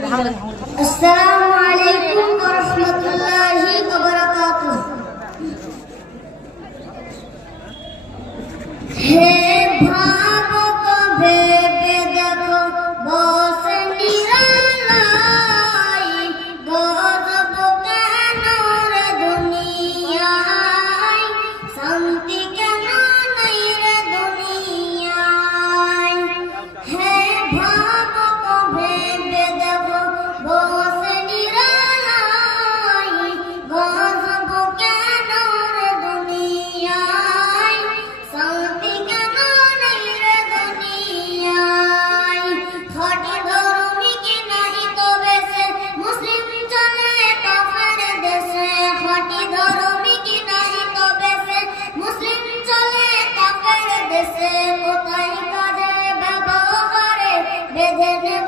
আসসালামু আলাইকুম ওয়া রাহমাতুল্লাহি ওয়া বারাকাতুহু হে ভাবো কবে দেখো বস নিরালাই গজব কেন রে দুনিয়ায়? শান্তি Yeah, yeah, yeah.